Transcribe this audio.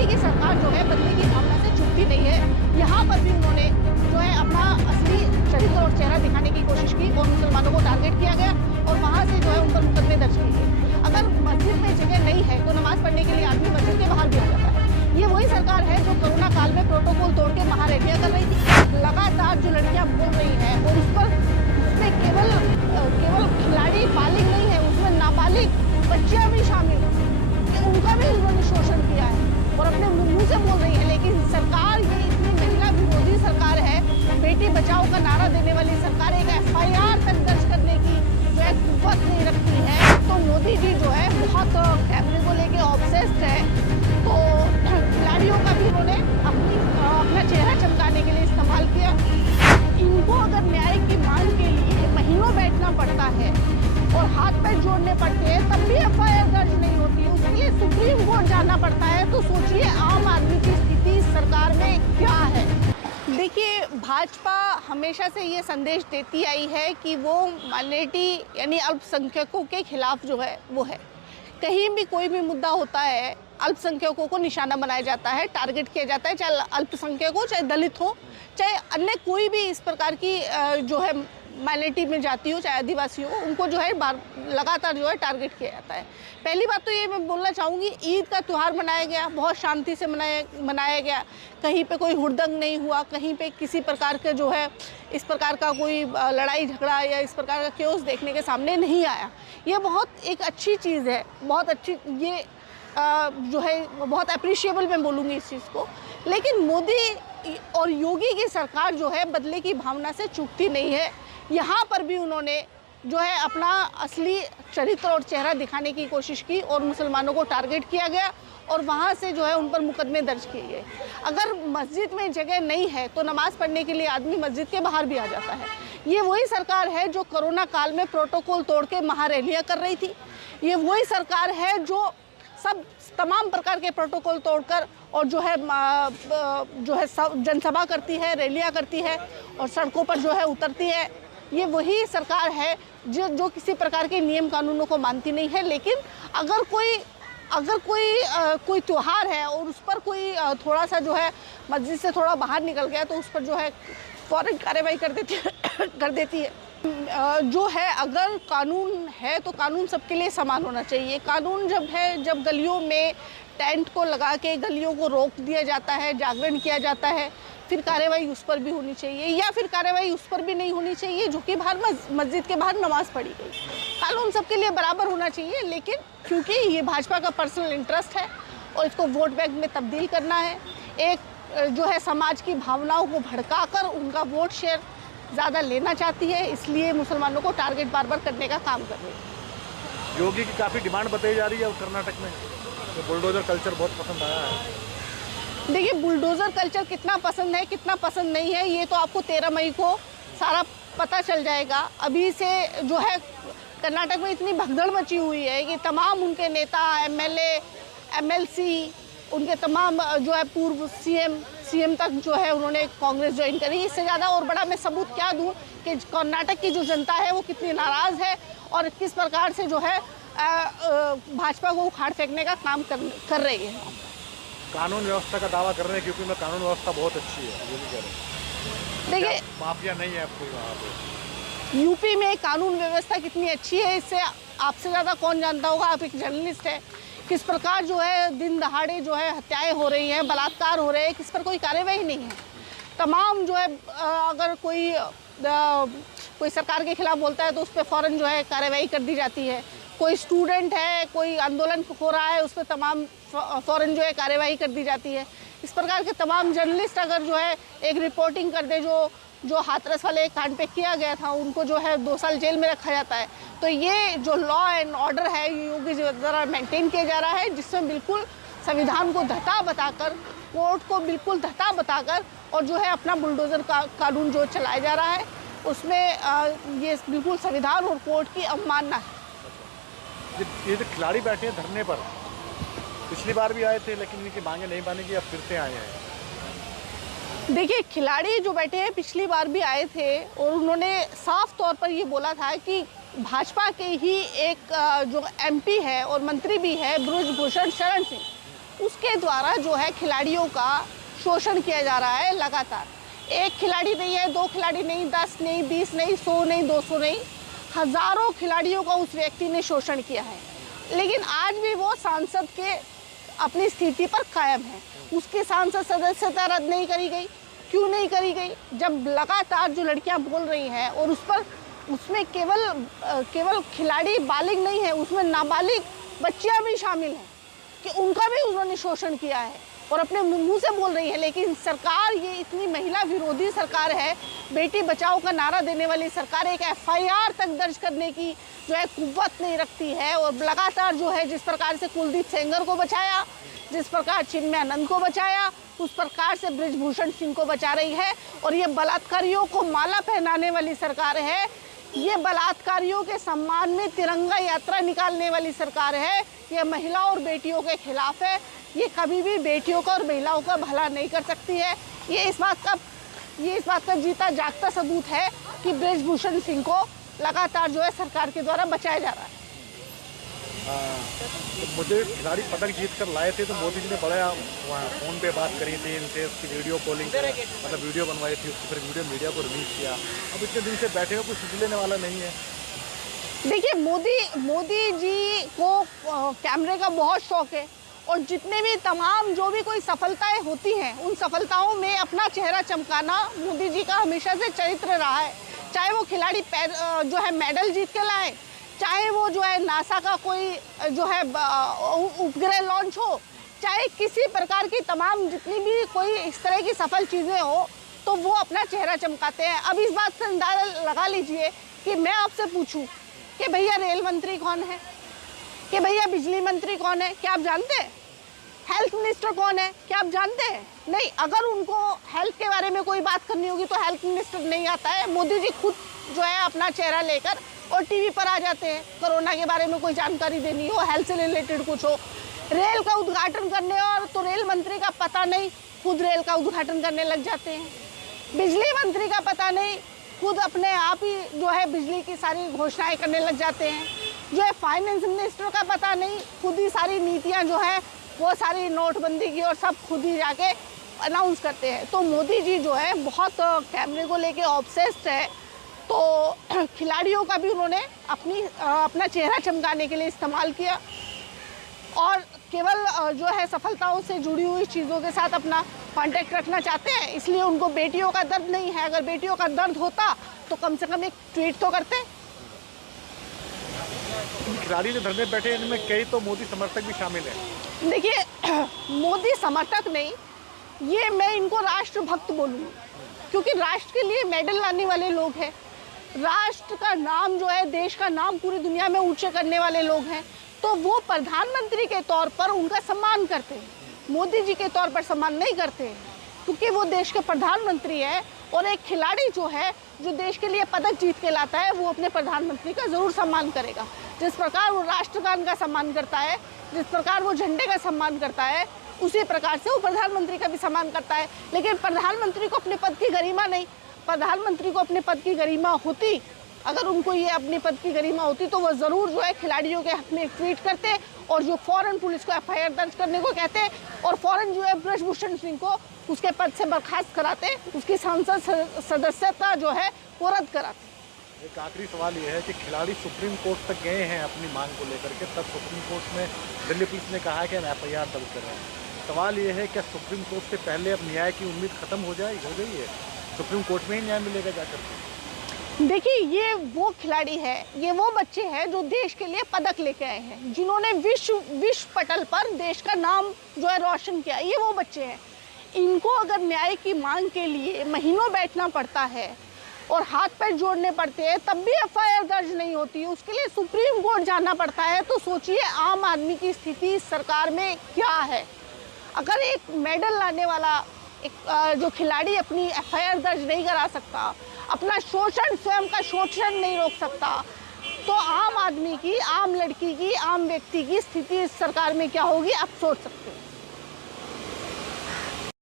योगी की सरकार जो है बदले की भावना से चूकती नहीं है। यहाँ पर भी उन्होंने जो है अपना असली चरित्र और चेहरा दिखाने की कोशिश की और मुसलमानों को टारगेट किया गया और वहाँ से जो है उन पर मुकदमे दर्ज किए गए। अगर मस्जिद में जगह नहीं है तो नमाज पढ़ने के लिए आदमी मस्जिद के बाहर भी आ जाता है। ये वही सरकार है जो कोरोना काल में प्रोटोकॉल तोड़ के महारैलियां कर रही थी। लगातार जो लड़कियां बोल रही हैं और उसमें केवल खिलाड़ी बालिग नहीं है, उसमें नाबालिग बच्चियां भी शामिल हैं, उनका भी उन्होंने शोषण किया है और अपने मुंह से बोल रही है। लेकिन सरकार ये इतनी महिला विरोधी सरकार है, बेटी बचाओ का नारा देने वाली सरकार एक FIR तक दर्ज करने की जो है कुव्वत नहीं रखती है। तो मोदी जी जो है बहुत कैमरे को लेके ऑब्सेस्ड है। तो खिलाड़ियों का भी उन्होंने अपना चेहरा चमकाने के लिए इस्तेमाल किया। इनको अगर न्याय की मांग के लिए महीनों बैठना पड़ता है और हाथ पैर जोड़ने पड़ते हैं तब भी FIR दर्ज नहीं होती, उसके लिए सुप्रीम कोर्ट जाना पड़ता है। तो सोचिए आम आदमी की स्थिति सरकार में क्या है। देखिए, भाजपा हमेशा से ये संदेश देती आई है कि वो माइनॉरिटी यानी अल्पसंख्यकों के खिलाफ जो है वो है। कहीं भी कोई भी मुद्दा होता है अल्पसंख्यकों को निशाना बनाया जाता है, टारगेट किया जाता है, चाहे अल्पसंख्यक हो, चाहे दलित हो, चाहे अन्य कोई भी इस प्रकार की जो है माइनॉरिटी में जाती हो, चाहे आदिवासी हो, उनको जो है लगातार जो है टारगेट किया जाता है। पहली बात तो ये मैं बोलना चाहूँगी, ईद का त्यौहार मनाया गया, बहुत शांति से मनाया गया, कहीं पे कोई हुड़दंग नहीं हुआ, कहीं पे किसी प्रकार का जो है इस प्रकार का कोई लड़ाई झगड़ा या इस प्रकार का केओस देखने के सामने नहीं आया। ये बहुत एक अच्छी चीज़ है, बहुत अच्छी, ये जो है बहुत अप्रिशिएबल मैं बोलूँगी इस चीज़ को। लेकिन मोदी और योगी की सरकार जो है बदले की भावना से चूकती नहीं है। यहाँ पर भी उन्होंने जो है अपना असली चरित्र और चेहरा दिखाने की कोशिश की और मुसलमानों को टारगेट किया गया और वहाँ से जो है उन पर मुकदमे दर्ज किए गए। अगर मस्जिद में जगह नहीं है तो नमाज़ पढ़ने के लिए आदमी मस्जिद के बाहर भी आ जाता है। ये वही सरकार है जो कोरोना काल में प्रोटोकॉल तोड़ के महारैलियाँ कर रही थी। ये वही सरकार है जो तमाम प्रकार के प्रोटोकॉल तोड़कर और जो है जनसभा करती है, रैलियां करती है और सड़कों पर जो है उतरती है। ये वही सरकार है जो किसी प्रकार के नियम कानूनों को मानती नहीं है। लेकिन अगर कोई त्यौहार है और उस पर कोई थोड़ा सा जो है मस्जिद से थोड़ा बाहर निकल गया तो उस पर जो है फौरन कार्रवाई कर देती है। जो है अगर कानून है तो कानून सबके लिए समान होना चाहिए। कानून जब गलियों में टेंट को लगा के गलियों को रोक दिया जाता है, जागरण किया जाता है, फिर कार्रवाई उस पर भी होनी चाहिए या फिर कार्रवाई उस पर भी नहीं होनी चाहिए जो कि बाहर मस्जिद के बाहर नमाज पढ़ी गई। कानून सबके लिए बराबर होना चाहिए। लेकिन क्योंकि ये भाजपा का पर्सनल इंटरेस्ट है और इसको वोट बैंक में तब्दील करना है, एक जो है समाज की भावनाओं को भड़काकर उनका वोट शेयर ज़्यादा लेना चाहती है, इसलिए मुसलमानों को टारगेट बार बार करने का काम कर रही है। योगी की काफ़ी डिमांड बताई जा रही है कर्नाटक में, तो बुलडोजर कल्चर बहुत पसंद आया है। देखिए, बुलडोजर कल्चर कितना पसंद है कितना पसंद नहीं है ये तो आपको 13 मई को सारा पता चल जाएगा। अभी से जो है कर्नाटक में इतनी भगदड़ मची हुई है कि तमाम उनके नेता, MLA, MLC, उनके तमाम जो है पूर्व CM तक जो है उन्होंने कांग्रेस ज्वाइन करी। इससे ज़्यादा और बड़ा मैं सबूत क्या दूं कि कर्नाटक की जो जनता है वो कितनी नाराज़ है और किस प्रकार से जो है भाजपा को उखाड़ फेंकने का काम कर रही है। कानून व्यवस्था का दावा कर रहे हैं क्योंकि कानून व्यवस्था बहुत अच्छी है, ये भी कह रहे हैं। देखिए, माफिया नहीं है कोई वहाँ पे। यूपी में कानून व्यवस्था कितनी अच्छी है इससे आपसे ज़्यादा कौन जानता होगा। आप एक जर्नलिस्ट है, किस प्रकार जो है दिन दहाड़े जो है हत्याएं हो रही हैं, बलात्कार हो रहे हैं, किस पर कोई कार्रवाई नहीं है। तमाम जो है अगर कोई सरकार के खिलाफ बोलता है तो उस पर फ़ौरन जो है कार्रवाई कर दी जाती है। कोई स्टूडेंट है, कोई आंदोलन हो रहा है, उस पर तमाम फ़ौरन जो है कार्रवाई कर दी जाती है। इस प्रकार के तमाम जर्नलिस्ट अगर जो है एक रिपोर्टिंग कर दे जो हाथरस वाले कांड पे किया गया था, उनको जो है 2 साल जेल में रखा जाता है। तो ये जो लॉ एंड ऑर्डर है योगी जी द्वारा मेंटेन किया जा रहा है, जिसमें बिल्कुल संविधान को धता बताकर, कोर्ट को बिल्कुल धता बताकर और जो है अपना बुलडोजर का कानून जो चलाया जा रहा है उसमें ये बिल्कुल संविधान और कोर्ट की अवमानना है। ये जो खिलाड़ी बैठे हैं धरने पर, पिछली बार भी आए थे लेकिन इनकी मांगे नहीं मानेगी, अब फिर से आए हैं। देखिए, खिलाड़ी जो बैठे हैं पिछली बार भी आए थे और उन्होंने साफ तौर पर ये बोला था कि भाजपा के ही एक जो MP है और मंत्री भी है ब्रजभूषण शरण सिंह, उसके द्वारा जो है खिलाड़ियों का शोषण किया जा रहा है लगातार। एक खिलाड़ी नहीं है, 2 खिलाड़ी नहीं, 10 नहीं, 20 नहीं, 100 नहीं, 200 नहीं, हज़ारों खिलाड़ियों का उस व्यक्ति ने शोषण किया है। लेकिन आज भी वो सांसद के अपनी स्थिति पर कायम है। उसकी सांसद सदस्यता रद्द नहीं करी गई। क्यों नहीं करी गई? जब लगातार जो लड़कियां बोल रही हैं और उसमें केवल खिलाड़ी बालिग नहीं है, उसमें नाबालिग बच्चियां भी शामिल हैं कि उनका भी उन्होंने शोषण किया है और अपने मुंह से बोल रही है। लेकिन सरकार ये इतनी महिला विरोधी सरकार है, बेटी बचाओ का नारा देने वाली सरकार एक FIR तक दर्ज करने की जो है कुव्वत नहीं रखती है। और लगातार जो है जिस प्रकार से कुलदीप सेंगर को बचाया, जिस प्रकार चिन्मय आनंद को बचाया, उस प्रकार से बृजभूषण सिंह को बचा रही है। और ये बलात्कारियों को माला पहनाने वाली सरकार है, ये बलात्कारियों के सम्मान में तिरंगा यात्रा निकालने वाली सरकार है। ये महिलाओं और बेटियों के खिलाफ है। ये कभी भी बेटियों का और महिलाओं का भला नहीं कर सकती है। ये इस बात का जीता जागता सबूत है कि बृजभूषण सिंह को लगातार जो है सरकार के द्वारा बचाया जा रहा है। तो मुझे खिलाड़ी पदक जीत कर लाए थे तो मोदी जी ने बड़ा फ़ोन पे बात करी थी इनसे, उसकी वीडियो कॉलिंग मतलब वीडियो बनवाई थी, उसकी फिर वीडियो मीडिया को रिलीज किया। अब इतने दिन से बैठे हो, कुछ लेने वाला नहीं है। देखिए, मोदी जी को कैमरे का बहुत शौक है और जितने भी तमाम जो भी कोई सफलताएं होती हैं, उन सफलताओं में अपना चेहरा चमकाना मोदी जी का हमेशा से चरित्र रहा है। चाहे वो खिलाड़ी जो है मेडल जीत के लाए, चाहे वो जो है नासा का कोई जो है उपग्रह लॉन्च हो, चाहे किसी प्रकार की तमाम जितनी भी कोई इस तरह की सफल चीज़ें हो, तो वो अपना चेहरा चमकाते हैं। अब इस बात से अंदाजा लगा लीजिए कि मैं आपसे पूछूं कि भैया रेल मंत्री कौन है, कि भैया बिजली मंत्री कौन है, क्या आप जानते हैं? हेल्थ मिनिस्टर कौन है, क्या आप जानते हैं? नहीं। अगर उनको हेल्थ के बारे में कोई बात करनी होगी तो हेल्थ मिनिस्टर नहीं आता है। मोदी जी खुद जो है अपना चेहरा लेकर और टीवी पर आ जाते हैं। कोरोना के बारे में कोई जानकारी देनी हो, हेल्थ से रिलेटेड कुछ हो, रेल का उद्घाटन करने और तो रेल मंत्री का पता नहीं, खुद रेल का उद्घाटन करने लग जाते हैं। बिजली मंत्री का पता नहीं, खुद अपने आप ही जो है बिजली की सारी घोषणाएं करने लग जाते हैं। जो है फाइनेंस मिनिस्टर का पता नहीं, खुद ही सारी नीतियां जो है वो सारी नोटबंदी की और सब खुद ही जाके अनाउंस करते हैं। तो मोदी जी जो है बहुत कैमरे को लेके ऑब्सेस्ड है। तो खिलाड़ियों का भी उन्होंने अपना चेहरा चमकाने के लिए इस्तेमाल किया और केवल जो है सफलताओं से जुड़ी हुई चीज़ों के साथ अपना कांटेक्ट रखना चाहते हैं। इसलिए उनको बेटियों का दर्द नहीं है। अगर बेटियों का दर्द होता तो कम से कम एक ट्वीट तो करते। खिलाड़ी जो धरने बैठे इनमें कई तो मोदी समर्थक भी शामिल हैं। देखिए, मोदी समर्थक नहीं, ये मैं इनको राष्ट्रभक्त बोलूँगी, क्योंकि राष्ट्र के लिए मेडल लाने वाले लोग हैं। राष्ट्र का नाम जो है, देश का नाम पूरी दुनिया में ऊंचे करने वाले लोग हैं। तो वो प्रधानमंत्री के तौर पर उनका सम्मान करते हैं, मोदी जी के तौर पर सम्मान नहीं करते हैं, क्योंकि वो देश के प्रधानमंत्री है। और एक खिलाड़ी जो है, जो देश के लिए पदक जीत के लाता है, वो अपने प्रधानमंत्री का ज़रूर सम्मान करेगा। जिस प्रकार वो राष्ट्रगान का सम्मान करता है, जिस प्रकार वो झंडे का सम्मान करता है, उसी प्रकार से वो प्रधानमंत्री का भी सम्मान करता है। लेकिन प्रधानमंत्री को अपने पद की गरिमा नहीं, प्रधानमंत्री को अपने पद की गरिमा होती, अगर उनको ये अपने पद की गरिमा होती तो वो ज़रूर जो है खिलाड़ियों के हक में एक ट्वीट करते और जो फ़ौरन पुलिस को FIR दर्ज करने को कहते और फ़ौरन जो है बृजभूषण सिंह को उसके पद से बर्खास्त कराते, उसकी सांसद सदस्यता जो है वो रद्द कराते। एक आखिरी सवाल ये है कि खिलाड़ी सुप्रीम कोर्ट तक गए हैं अपनी मांग को लेकर के, तब सुप्रीम कोर्ट में दिल्ली पुलिस ने कहा कि हम FIR दर्ज कर रहे हैं। सवाल ये है कि सुप्रीम कोर्ट से पहले अब न्याय की उम्मीद खत्म हो गई है? सुप्रीम कोर्ट में ही न्याय मिलेगा जाकर के? देखिए, ये वो खिलाड़ी है, ये वो बच्चे हैं जो देश के लिए पदक लेके आए हैं, जिन्होंने विश्व पटल पर देश का नाम जो है रोशन किया। ये वो बच्चे हैं। इनको अगर न्याय की मांग के लिए महीनों बैठना पड़ता है और हाथ पैर जोड़ने पड़ते हैं, तब भी FIR दर्ज नहीं होती, उसके लिए सुप्रीम कोर्ट जाना पड़ता है। तो सोचिए आम आदमी की स्थिति इस सरकार में क्या है। अगर एक मेडल लाने वाला एक जो खिलाड़ी अपनी FIR दर्ज नहीं करा सकता, अपना शोषण, स्वयं का शोषण नहीं रोक सकता, तो आम आदमी की, आम लड़की की, आम व्यक्ति की स्थिति इस सरकार में क्या होगी, आप सोच सकते हैं।